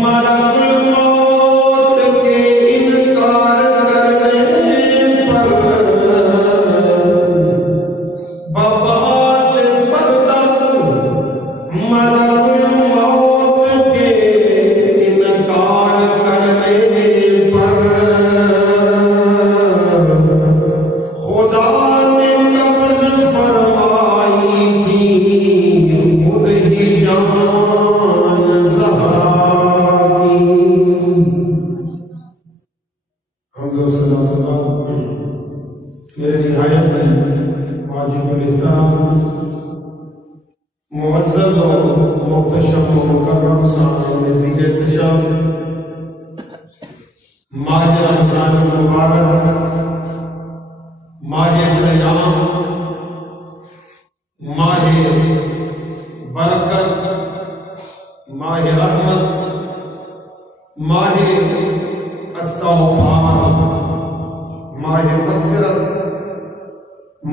ملک الموت کے حمد و ثنا میرے نہایت میں واجب الاحترام معزز و محتشم و مکرم سامعین ذیل احتشام ماہ رمضان المبارک، ماہ سیام، ماہ برکت، ماہ رحمت، ماہ استغفار، ماہ مغفرت،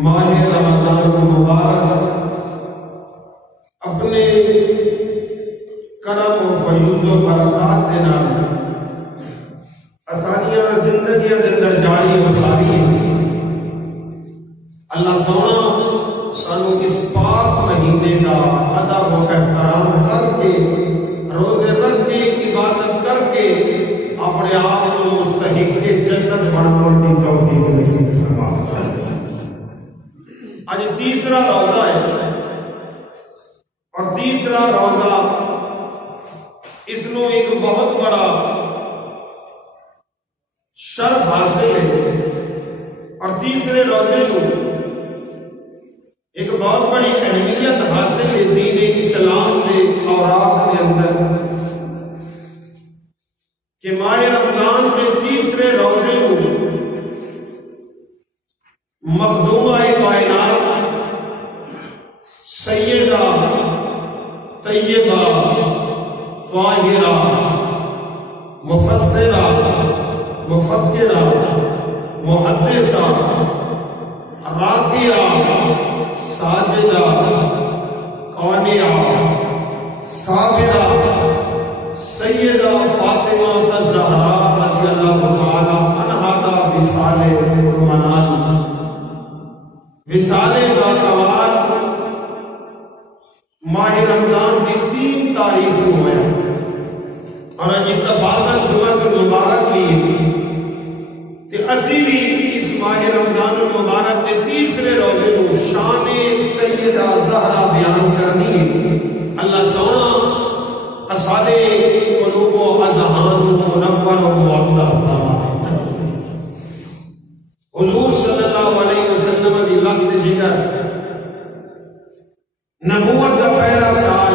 ماہ رمضان المبارک اپنے کرم و فیوز و برکات کے نام آسانیاں زندگی اندر جاری و ساری ہیں۔ اللہ سونا سانو اس پاک مہینے کا ادب و احترام کر کے روزے رکھ کے عبادت کر کے اپنے آپ کو مستحق جنت بنانے کی توفیق نصیب فرما۔ آج تیسرا روزہ ہے اور تیسرا روزہ اس نو ایک بہت بڑا شرف حاصل ہے، اور تیسرے روزے کو ایک بہت بڑی اہمیت حاصل ہے دین اسلام کے اوراق کے اندر، کہ ماہ رمضان کے تیسرے روزے کو مخدومہ کائنات سیدہ طیبہ طاہرہ مفسرہ مفکرہ محدثہ راقیہ ساجدہ قانعہ صابرہ سیدہ فاطمہ الزہرا رضی اللہ تعالی عنہا کا وصال منال، وصال باقوال ماہ رمضان کی 3 تاریخ کو ہوا، اور اتفاقاً جمعہ المبارک بھی کہ اسی بھی اس ماہ رمضان المبارک کے تیسرے روزے کو شان سیدہ زہرا بیان کرنی ہے۔ اللہ سونا اسادے قلوب و اذہان منور و معطر فرمائے۔ حضور صلی اللہ علیہ وسلم کی لقب جگر نبوت کا پہلا سال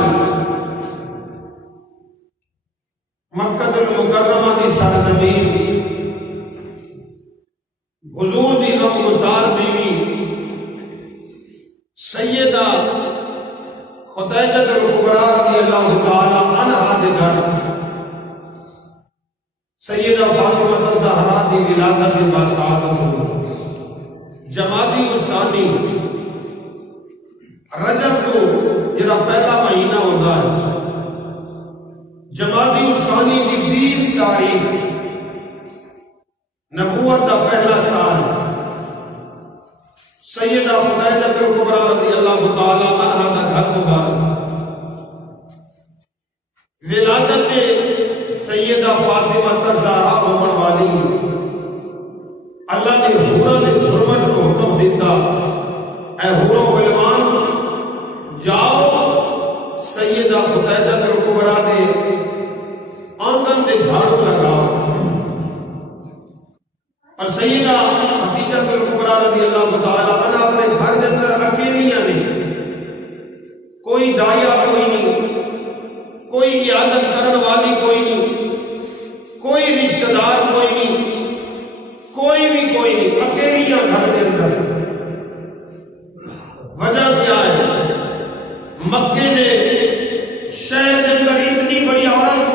مکہ المکرمہ کی سرزمین، حضور دی غمگسار بیوی سیدہ خدیجہ الکبریٰ رضی اللہ تعالی عنہا دے گھر سیدہ فاطمہ الزہرا دی ولادت باسعادت جمادی الثانی رجب کو جڑا پہلا مہینہ ہوتا ہے، جمادی الثانی کی 20 تاریخ نبوت کا پہلا سال سیدہ خدیجہ الکبریٰ رضی اللہ تعالی عنہا کا گھر مبارک، ولادت سیدہ فاطمہ الزہرا ہونے والی اللہ نے حورا نے جھرمٹ کو حکم دیتا، اے حورو غلمان جاؤ سیدہ خدیجہ الکبریٰ دے آنگن دے جھاڑو لگاؤ، اور سیدہ خدیجہ الکبریٰ رضی اللہ تعالی عنہا اپنے گھر کے اندر اکیلیاں نہیں، کوئی داعیہ کوئی نہیں، کوئی عادت کرن والی کوئی نہیں، کوئی رشتہ دار کوئی نہیں، کوئی نہیں، اکیلیاں گھر کے اندر۔ وجہ کیا ہے؟ مکے نے شہر کے اندر اتنی بڑی عورت،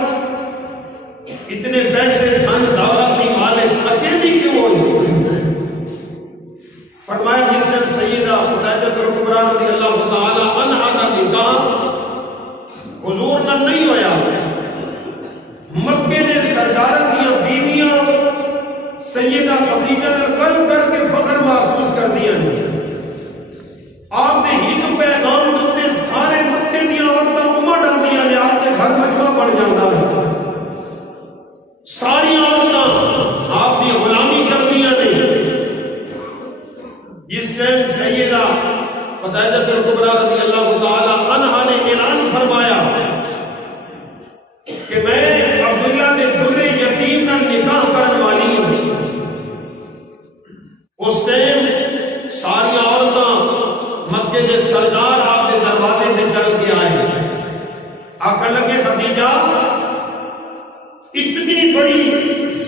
اتنے پیسے دھن دولت کی مالک اکیلی کیوں ہوئی؟ فرمایا جس نے سیدہ خدیجہ الکبریٰ رضی اللہ تعالی عنہا کا نکاح حضور نہ نہیں ہویا، مکے نے سردار کی بیویاں سیدہ خدیجہ کر کے فخر محسوس کر دیا، آپ نے ہی تو پیغام دیتے سارے مکے دیا عورتیں امڑ ڈالیا نے آپ کے گھر مجمع بڑھ جاتا ہے، ساری عورتیں آپ کی غلامی کر دیا نے۔ جس ٹائم سیدہ خدیجہ الکبریٰ رضی اللہ تعالی عنہا نے اعلان فرمایا کہ میں عبداللہ نے در یتیم نہ نکاح کرنے والی ہوں،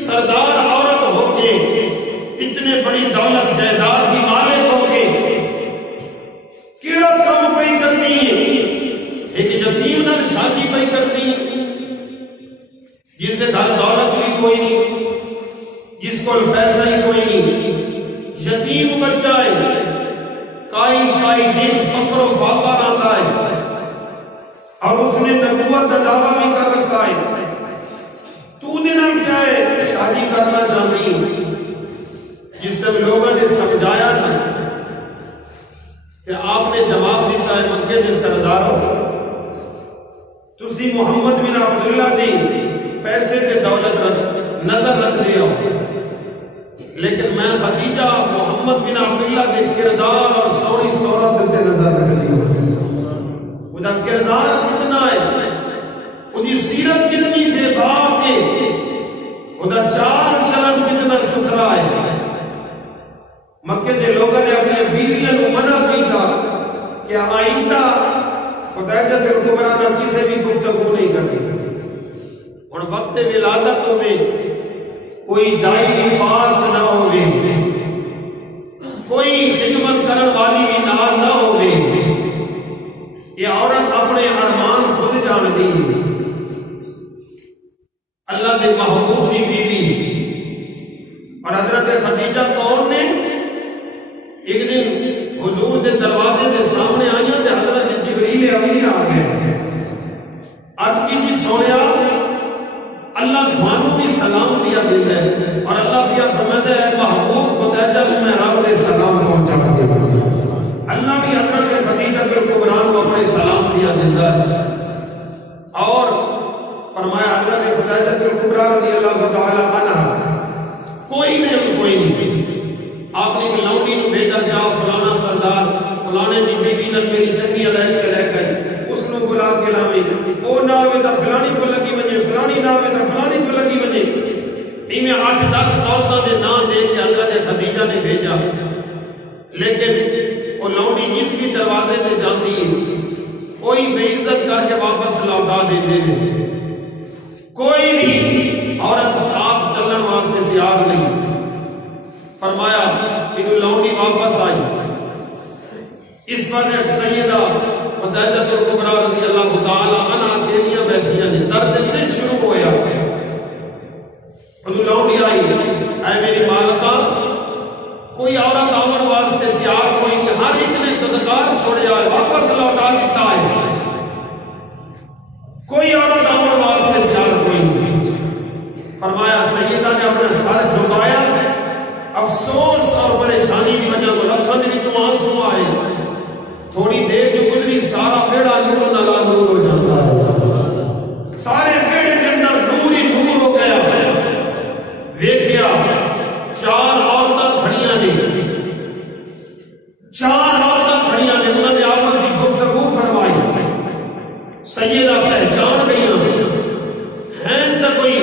سردار عورت ہو کے اتنے بڑی دولت جائیداد کی مالک ہو کے کیڑا کام پہ کرنی ہے؟ ایک یتیم نال شادی پہ کرنی ہے جس کے گھر دولت بھی کوئی نہیں، جس کو پیسہ ہی کوئی نہیں، یتیم بچہ ہے، کائی دن فقر و فاقہ آتا ہے اور اس نے نبوت کا دعویٰ بھی کر رکھا ہے، تو دینا کیا ہے شادی کرنا چاہتی؟ جس طرح لوگوں نے سمجھایا تھا کہ آپ نے جواب دیتا ہے مکے کے سرداروں، تسی محمد بن عبداللہ دی پیسے کے دولت نظر رکھ دیا ہو، لیکن میں خدیجہ محمد بن عبداللہ کے کردار اور سوری صورت پہ نظر رکھ دی ہو، وہ کردار کتنا ہے، وہ سیرت کتنی بے باک ہے، وہ چال چلن کتنا ستھرا ہے۔ مکے کے لوگوں نے اپنی بیویاں کو منع کیا کہ آئندہ خدیجہ الکبریٰ نہ کسی بھی گفتگو نہیں کرنی، اور وقت ولادت میں کوئی دائی پاس نہ ہوئے، کوئی خدمت کرن والی بھی نال نہ ہوئے، یہ عورت اپنے ارمان خود جان دی، اللہ کے محبوب کی بیوی۔ اور حضرت خدیجہ کون نے؟ ایک دن حضور کے دروازے کے سامنے آئی تے حضرت جبریل امین آ گئے، عرض کی جی سونیا اللہ تھانوں بھی سلام دیا دیتا ہے، اور اللہ بھی فرماتا ہے محبوب خدیجہ میں رب کے سلام پہنچا دیا، اللہ بھی حضرت خدیجہ الکبریٰ کو اپنے سلام دیا دیتا ہے، اور فرمایا حضرت خدیجہ الکبریٰ رضی اللہ تعالی عنہ کوئی نہیں، آپ نے ایک لونڈی کو بھیجا جا فلانا سردار فلانے کی بیوی نال میری چنگی علیہ سے رہ گئی، اس نے بلا کے لاوے، وہ نہ ہوئے تو فلانی کو لگی وجے، فلانی نہ ہوئے تو فلانی کو لگی وجے، میں 8-10 عورتوں کے نام دے کے حضرت خدیجہ نے بھیجا، لیکن وہ لونڈی جس بھی دروازے پہ جاتی ہے کوئی بے عزت کر کے واپس لوٹا دیتے ہیں، کوئی بھی عورت صاف چلن واسطے تیار نہیں۔ فرمایا کہ لونڈی واپس آئی، اس پر ایک سیدہ خدیجہ الکبریٰ رضی اللہ تعالی عنہا اکیلیاں بیٹھیاں نے، درد سے شروع ہویا، لونڈی آئی، اے میری مالکہ کوئی عورت آمن واسطے تیار ہوئی کہ ہر ایک نے تدکار چھوڑیا ہے واپس لوٹا دیتا ہے، کوئی عورت آمن واسطے تیار ہوئی۔ فرمایا سیدہ نے اپنا سر جھکایا، افسوس اور پریشانی کی وجہ کو لکھن دی وچوں آنسو آئے، تھوڑی دیر جو گزری سارا بیڑا نور نالا نور ہو جاتا ہے، سارے بیڑے کے اندر نور ہی نور ہو گیا، دیکھیا 4 عورتیں کھڑیاں نے، 4 عورتیں کھڑیاں نے، انہوں نے آپس کی گفتگو فرمائی، سیدہ پہچان گئی ہیں تو کوئی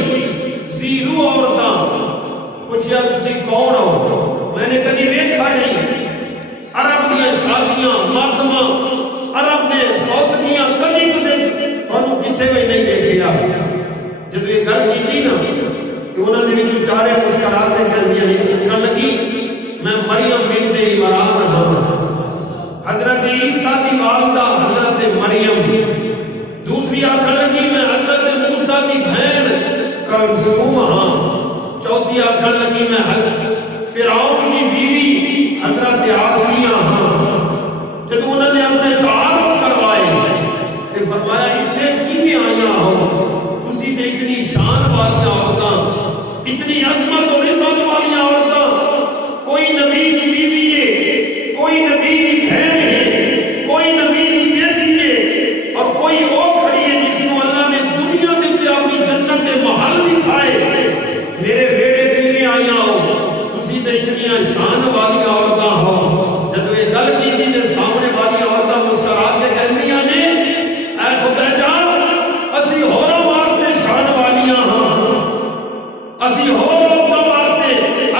زیرو عورتاں، پوچھا تسی کون ہو؟ میں نے کبھی دیکھا نہیں، عرب دیا شادیاں ماتماں عرب نے فوت دیا کبھی تھانوں کتنے بھی نہیں دیکھیا، جب یہ گل کی نا کہ انہوں نے بھی چارے مسکراتے کہہ دیا نہیں کہنے لگی میں مریم بنت عمران ہوں، حضرت عیسیٰ کی والدہ حضرت مریم، دوسری آخر لگی میں حضرت موسیٰ کی بہن کلثوم ہاں، چوتھی آخر لگی میں فرعون کی بیوی حضرت آسیہ ہاں۔ جب انہوں نے اپنے تعارف کروائے کہ فرمایا اتنے کی بھی آیا ہو، تسی تے اتنی شان والی عورتاں، اتنی عظمت و رفعت والی عورتاں، کوئی نبی کی بیوی ہے، کوئی نبی کی بہن ہے، کوئی نبی کی بیٹی ہے، اور کوئی وہ کھڑی ہے جس کو اللہ نے دنیا میں اپنی جنت کے محل دکھائے، میرے بیڑے کی آیا ہو، تسی تے اتنی شان والی عورتاں ہو۔ جب یہ گل کی تے سامنے والی عورتاں مسکرا کے کہندیاں نے اے خدیجہ اسی ہوراں واسطے شان والیاں ہاں، اسی ہوراں واسطے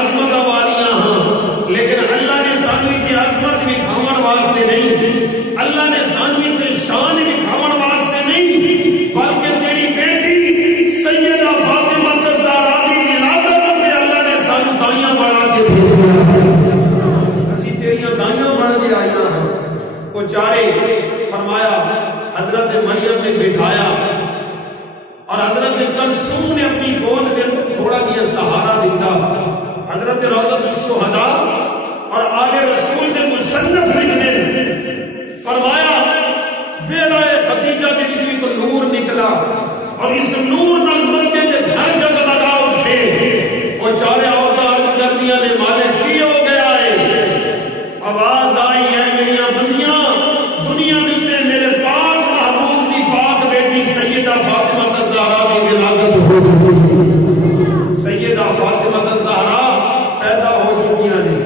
عظمت والیاں ہاں، لیکن اللہ نے سانو کی عظمت بھی کھاون واسطے نہیں، اللہ نے سانو کی شان بھی کھاون واسطے نہیں، بلکہ تیری بیٹی سیدہ فاطمہ الزہرا دی ولادت چارے فرمایا حضرت مریم نے بٹھایا اور حضرت کلثوم نے اپنی گود میں تھوڑا دیا سہارا دیتا. حضرت روضۃ الشہداء اور آل رسول نے مصنف لکھنے فرمایا ویلا خدیجہ کے وچ کو نور نکلا اور اس نور نال مکے دے گھر جگمگا اٹھے. وہ چارے عورتاں عرض کردیاں نے مالک کی ہو گیا ہے؟ آواز آئی ہے میریاں بندیاں دنیا میں میرے پاک محبوب کی پاک بیٹی سیدہ فاطمہ الزہرا کی ولادت ہو چکی ہے. سیدہ فاطمہ الزہرا پیدا ہو چکی ہیں.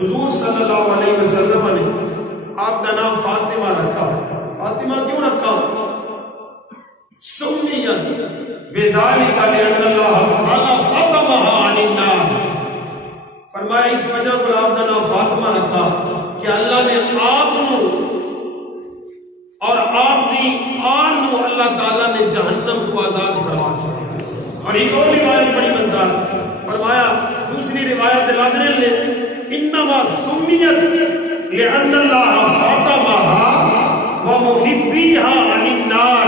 حضور صلی اللہ علیہ وسلم نے آپ کا نام فاطمہ رکھا. فاطمہ کیوں رکھا؟ سمیت بذالک لأن اللہ تعالی فاطمہ عن النار. فرمایا اس وجہ پر آپ کا نام فاطمہ رکھا کہ اللہ نے آپ نو اور آپ کی آل نو اللہ تعالیٰ نے جہنم کو آزاد فرما چھوڑا. اور ایک اور روایت بڑی مزدار فرمایا دوسری روایت لازنے لے انما سمیت لأن اللہ فاطمہ ومحبیها عن النار.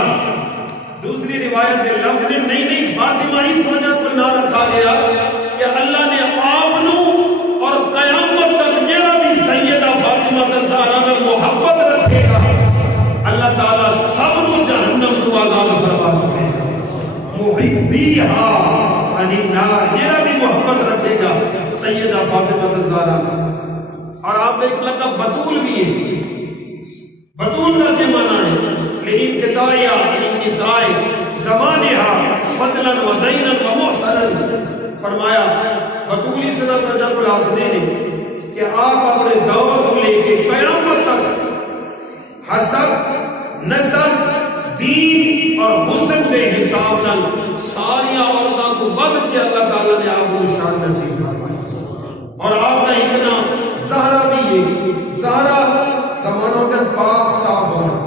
دوسری روایت کے لفظ نے نہیں فاطمہ اس وجہ پر نہ رکھا گیا کہ اللہ نے آپ نو اور قیامت تک میرا بھی سیدہ فاطمہ الزہرا میں محبت رکھے گا. اللہ تعالیٰ سب نو جہنم کو آزاد فرما چکے ہیں. محبیها عن النار میرا بھی محبت رکھے گا سیدہ فاطمہ الزہرا. اور آپ نے ایک لقب بطول بھی ہے. بطول کا کیا معنی ہے؟ لانقطاعها عن النساء زمانها فضلا ودینا ومحسنا. فرمایا بطولی سے نہ سجا کو لاتے نے کہ آپ اپنے دور کو لے کے قیامت تک حسب نسب دین اور حسن کے حساب نال ساری عورتوں کو بد کے اللہ تعالیٰ نے آپ کو شان نصیب فرمایا. اور آپ کا اتنا زہرا بھی ہے. زہرا دمانوں کے پاک صاف ہونا.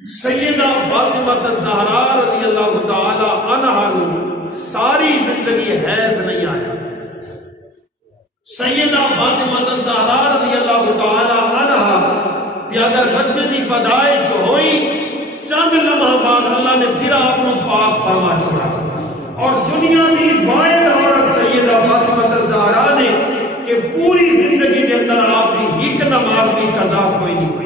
سیدہ فاطمہ الزہرا رضی اللہ تعالی عنہا ساری زندگی حیض نہیں آیا. سیدہ فاطمہ الزہرا رضی اللہ تعالی عنہا کہ اگر بچے کی پیدائش ہوئی چند لمحہ بعد اللہ نے پھر آپ کو پاک فرما چھوڑا. اور دنیا کی واحد عورت سیدہ فاطمہ الزہرا نے کہ پوری زندگی کے اندر آپ کی ایک نماز بھی قضا کوئی نہیں ہوئی.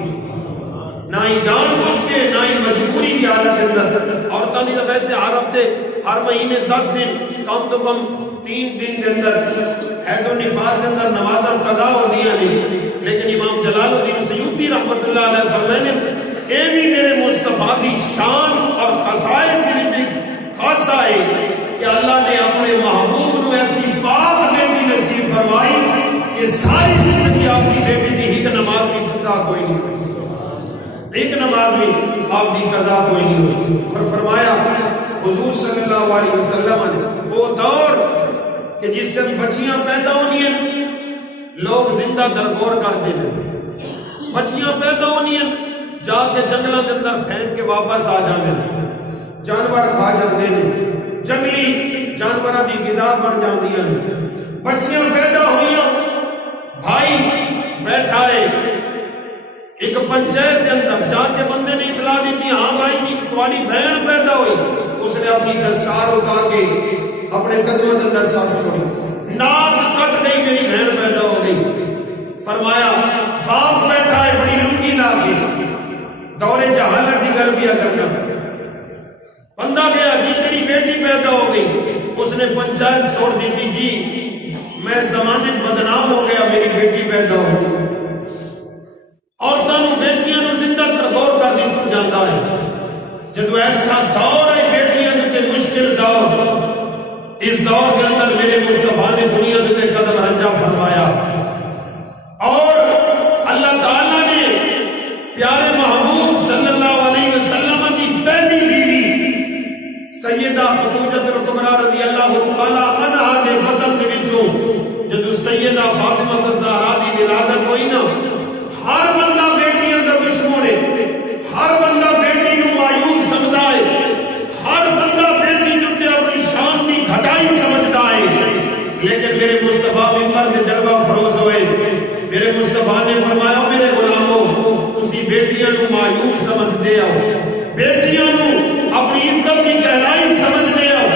نہ ہی جان بوجھ کے نہ ہی مجبوری کی حالت اندر. عورتوں نے تو ویسے ہر ہفتے ہر مہینے 10 دن کم تو کم 3 دن کے اندر حیض و نفاس کے اندر نمازاں قضا ہو دیا نہیں. لیکن امام جلال الدین سیوطی رحمۃ اللہ علیہ فرمانے اے بھی میرے مصطفیٰ کی شان اور خصائص کے لیے خاصا ہے کہ اللہ نے اپنے محبوب کو ایسی پاک بیٹی نصیب فرمائی کہ ساری زندگی آپ کی بیٹی کی ایک نماز بھی قضا کوئی نہیں ہوئی. ایک نماز میں آپ کی قضا کوئی نہیں ہوئی. اور فرمایا حضور صلی اللہ علیہ وسلم نے وہ دور کہ جس دن بچیاں پیدا ہونی ہیں لوگ زندہ درگور کر دیتے ہیں. بچیاں پیدا ہونی ہیں جا کے جنگلوں کے اندر پھینک کے واپس آ جاتے ہیں. جانور کھا جاتے ہیں. جنگلی جانوراں دی غذا بن جاتی ہیں. بچیاں پیدا ہوئیاں بھائی بیٹھا ہے ایک پنچایت کے اندر جا کے بندے نے اطلاع دی کہ ہاں بھائی جی تمہاری بہن پیدا ہوئی. اس نے اپنی دستار اٹھا کے اپنے قدموں کے اندر سب چھوڑی. ناک کٹ گئی میری بہن پیدا ہو گئی. فرمایا باپ بیٹھا ہے بڑی لنگی لا کے دور جہالت کی گربیاں کرنا. بندہ گیا جی تیری بیٹی پیدا ہو گئی. اس نے پنچایت چھوڑ دی تھی جی میں زمانے بدنام ہو گیا میری بیٹی پیدا ہو گئی. عورتوں بیٹیاں نو زندہ تردور کر دی جاتا ہے. جدو ایسا دور ہے بیٹیاں کے مشکل دور اس دور کے اندر میرے مصطفیٰ نے دنیا کے قدم رنجا فرمایا. اور اللہ تعالیٰ نے پیارے محبوب صلی اللہ علیہ وسلم کی پہلی بیوی سیدہ خدیجہ الکبریٰ رضی اللہ تعالی عنہا کے بدن کے وچوں جدو سیدہ فاطمہ الزہرا کی ولادت ہوئی نا ہر بندہ بیٹیاں کا دشمن ہے. ہر بندہ بیٹی نو مایوب سمجھتا ہے. ہر بندہ بیٹی جو کہ اپنی شان کی گھٹائی سمجھتا ہے. لیکن میرے مصطفیٰ ممبر کے جلوہ فروز ہوئے. میرے مصطفیٰ نے فرمایا میرے غلاموں تسی بیٹیاں نو مایوب سمجھدے ہو، بیٹیاں نو اپنی عزت کی گہرائی سمجھدے ہو،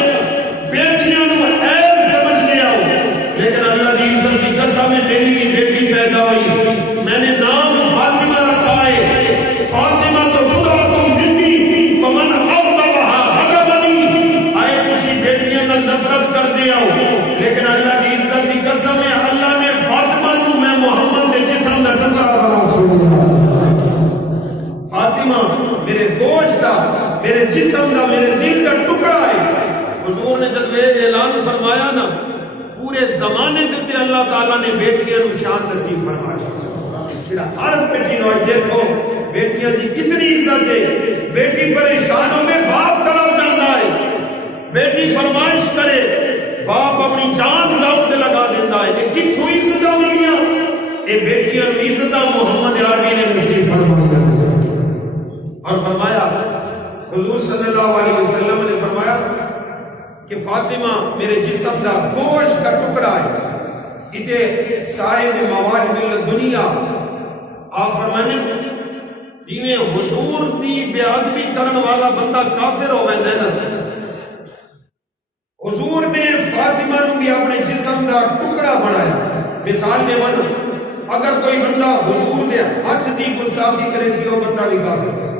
بیٹیاں نو عیب سمجھدے ہو، لیکن اللہ دی عزت کی قسم میری بھی بیٹی پیدا ہوئی، میں نے نام فاطمہ رکھا ہے، فاطمہ تو بضعۃ منی فمن اغضبها غضبنی، آئے تسی بیٹیاں نال نفرت کر دے ہو، لیکن اللہ دی عزت کی قسم ہے اللہ نے فاطمہ نو میں محمد دے جسم دا ٹکڑا بنا چھوڑیا، فاطمہ میرے گوشت دا، میرے جسم دا، میرے دل کا ٹکڑا ہے۔ حضور نے جب یہ اعلان فرمایا نا، پورے زمانے دیتے اللہ تعالیٰ نے بیٹیاں نو شان نصیب فرمایا، ہر بیٹی نو دیکھو بیٹیاں دی کتنی عزت ہے، بیٹی پریشان ہو میں باپ طرف جانا ہے، بیٹی فرمائش کرے باپ اپنی جان داؤ پہ لگا دیتا ہے، یہ کتھوں عزت ہوگیاں، یہ بیٹیاں نو عزت محمد عربی نے نصیب فرمایا، اور فرمایا حضور صلی اللہ علیہ وسلم نے فرمایا کہ فاطمہ میرے جسم دا گوشت کا ٹکڑا ہے، اتنے صاحب مواہب دنیا آپ فرمانے جیویں حضور دی بے ادبی کرن والا بندہ کافر ہو گئے نا، حضور نے فاطمہ نو بھی اپنے جسم دا ٹکڑا بنایا۔ مثال دے ون اگر کوئی بندہ حضور دے ہاتھ دی گستاخی کرے سی وہ بندہ بھی کافر ہے،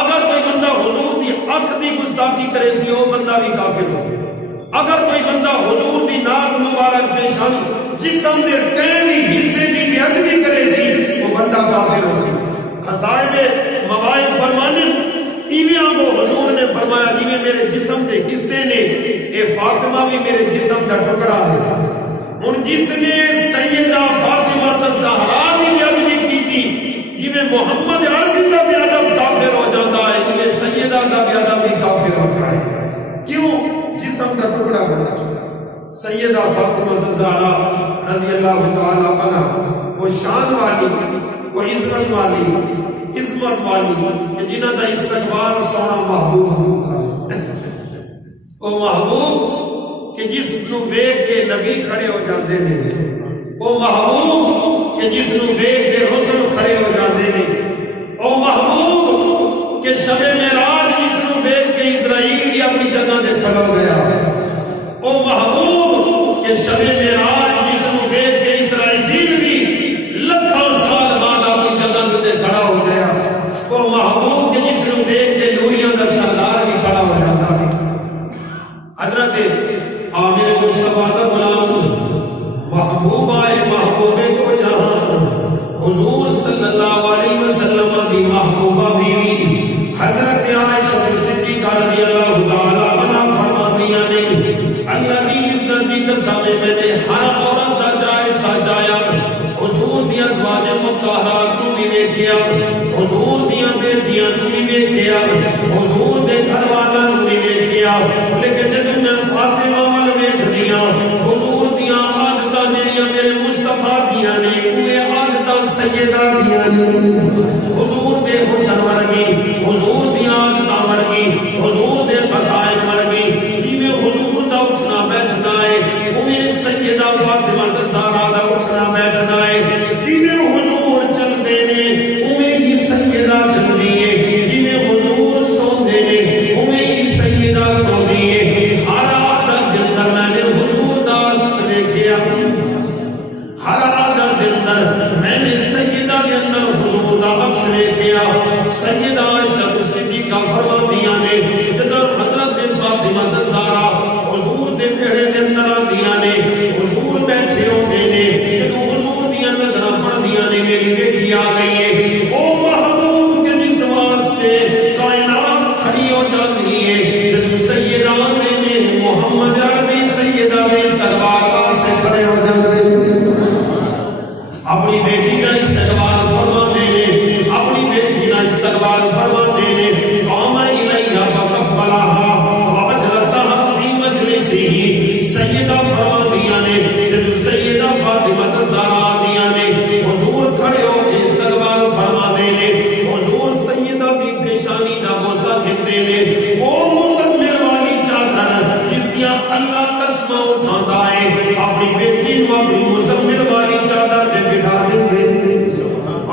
اگر کوئی بندہ حضور دی اکھ دی گستاخی کرے سی وہ بندہ بھی کافر ہو، اگر کوئی بندہ حضور دی ناک مبارک پیشانی جسم دے کئی حصے دی بے ادبی کرے سی وہ بندہ کافر ہو سی۔ حضائب مواہب فرمانے ایویں وہ حضور نے فرمایا جی میرے جسم دے حصے نے، اے فاطمہ بھی میرے جسم کا ٹکڑا ہے، ان جس نے سیدہ فاطمہ الزہرا کی بے ادبی کی تھی جی محمد عربی کا بے ادب کافر ہو جاتا ہے، جی سیدہ کا بے ادب بھی کافر ہو جائے، کیوں؟ جسم کا ٹکڑا بنا چکا۔ سیدہ فاطمہ الزہرا رضی اللہ تعالی عنہا وہ شان والی، وہ عزت والی، عظمت والی کہ جنہاں دا استقبال سونا محبوب، وہ محبوب کہ جس نو ویکھ کے نبی کھڑے ہو جاندے نے، وہ محبوب کہ جس نو ویکھ کے رسل کھڑے ہو جاندے نے، وہ محبوب کہ شب معراج جس نو ویکھ کے اسرائیل بھی اپنی جگہ تے کھڑا گیا، وہ محبوب کہ شب معراج جس نو ویکھ کے اسرائیل بھی لکھاں سال بعد اپنی جگہ تے کھڑا ہو گیا، وہ محبوب کہ جس نو ویکھ کے نوریاں دا سردار بھی کھڑا ہو جاتا ہے۔ حضرت آمین مصطفیٰ کا غلام محبوب آئے محبوب کو جہاں حضور صلی اللہ علیہ وسلم کی محبوبہ بیوی حضرت عائشہ صدیقہ رضی اللہ تعالی عنہا فرماتی ہیں اللہ کی عزت کی قسم میں نے ہر عورت کا جائزہ جایا، حضور دی ازواج مطہرات کو بھی دیکھیا، حضور دی بیٹیاں کو بھی دیکھیا، حضور دے گھر والا کو بھی دیکھیا، لیکن جب میں فاطمہ وال ویکھدیاں حضور دیاں عادتاں جڑیاں میرے مصطفیٰ دیاں نے اوہ عادتاں سیدہ دیاں نے، حضور دے حسن ورگی، حضور دیاں عادتاں ورگی، حضور دے خصائص ورگی، جویں حضور دا اٹھنا بیٹھنا ہے اوہ سیدہ فاطمہ الزہرا دا اٹھنا بیٹھنا ہے، جویں حضور چلدے نے اوہ ہی سیدہ چلدی ہے، جویں حضور سوندے نے اوہ ہی سیدہ سوندی ہے۔ ہر عادت دے اندر میں نے حضور دا عکس دیکھیا، ہر عادت دے اندر میں نے سیدہ دے اندر حضور دا عکس دیکھیا۔ سیدہ عائشہ صدیقہ فرماندیاں نے جدوں حضرت فاطمہ الزہرا حضور دے بیڑے دے اندر آندیاں نے، حضور بیٹھے ہوندے نے، جدوں حضور دیاں نظراں پڑدیاں نے میری بیٹی آ گئی ہے، او محبوب کے جس واسطے کائنات کھڑی ہو جاتی ہے، جدوں سیدہ نے محمد عربی سیدہ دے استقبال واسطے کھڑے ہو جاتے اپنی بیٹی کا استقبال فرماتے نے، اپنی بیٹی کا استقبال فرماتے نے، قام الیہا فقبلہا واجلسہا فی مجلسہ، سیدہ فرماندیاں نے جدوں سیدہ فاطمہ الزہرا آندیاں نے حضور کھڑے ہو کے استقبال فرماتے نے، حضور سیدہ دی پیشانی دا بوسہ دیندے نے، او مزمل والی چادر جس دیا اللہ قسم اٹھاندا ہے اپنی بیٹی نو اپنی مزمل والی چادر تے بٹھا دیندے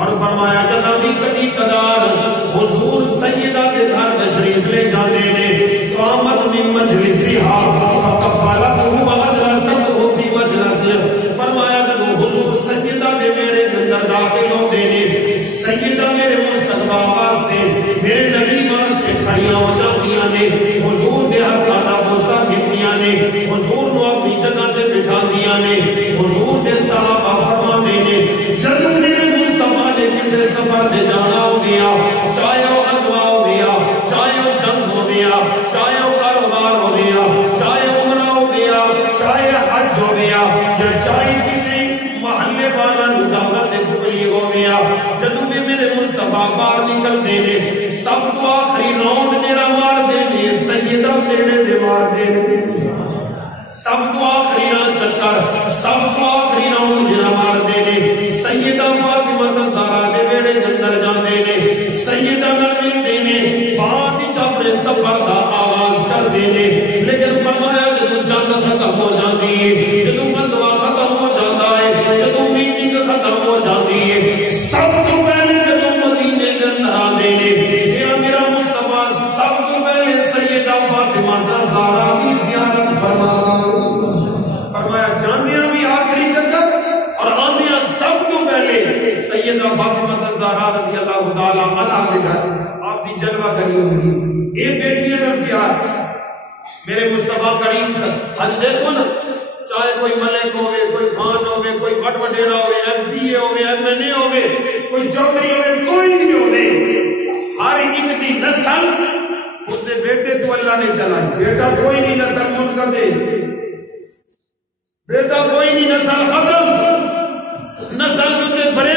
اور فرمایا جدا بھی کدی کدار حضور سیدہ کے گھر تشریف لے جانے نے قامت من مجلسہا فقبلتہ واجلسته فی مجلسہ فرمایا جب حضور سیدہ کے میرے اندر داخل ہوتے نے سیدہ میرے مصطفیٰ واسطے میرے نبی واسطے کھڑیاں ہو جاندیاں نے حضور دے ہتھاں دا بوسہ گھندیاں نے حضور نو اپنی جگہ تے بٹھاندیاں نے حضور دے صحابہ فرماندے نے جب میرے مصطفیٰ نے کسے سفر تے جانا ہو گیا چاہے وہ غزوہ ہو گیا چاہے وہ جنگ ہو گیا چاہے وہ کاروبار ہو گیا چاہے عمرہ ہو گیا چاہے حج ہو گیا یا چاہے کسی محلے والا دعوت تبلیغ ہو گیا جدوں بھی میرے مصطفیٰ باہر نکلتے نے سب تو آخری راؤنڈ میرا مار دینے سیدہ میرے دے مار دینے سب تو آخری راؤنڈ چکر سب تو آخری راؤنڈ میرا مار دینے سیدہ فاطمہ زہرا دے میرے اندر جانے نے سیدہ مل دینے بعد ہی اپنے سفر کا آغاز کر دینے لیکن فرمایا جدوں جنگ ختم ہو جاتی ہے جدوں غزوہ ختم ہو جاتا ہے جدوں میٹنگ ختم ہو جاتی ہے سب تو پہلے جدوں مدینے کے اندر آنے نے میرا مصطفیٰ سب تو پہلے سیدہ فاطمہ زہرا کی زیارت فرمایا جاندیاں بھی آخری چکر اور آندیاں سب تو پہلے سیدہ فاطمہ زہرا رضی اللہ تعالیٰ عنہا کے گھر آپ کی جلوہ کری ہوگی اے بیٹیاں نر پیار میرے مصطفیٰ کریم سے آج دیکھو نا چاہے کوئی ملک ہوئے کوئی خان ہوئے کوئی وٹ وڈیرا ہوئے ایم پی اے ہوئے ایم این اے ہوئے کوئی چوکری ہوئے کوئی نہیں ہوئے ہر ایک دی نسل اس نے بیٹے تو اللہ نے چلائی بیٹا کوئی نہیں نسل ملک دے بیٹا کوئی نہیں نسل ختم نسل تو بڑے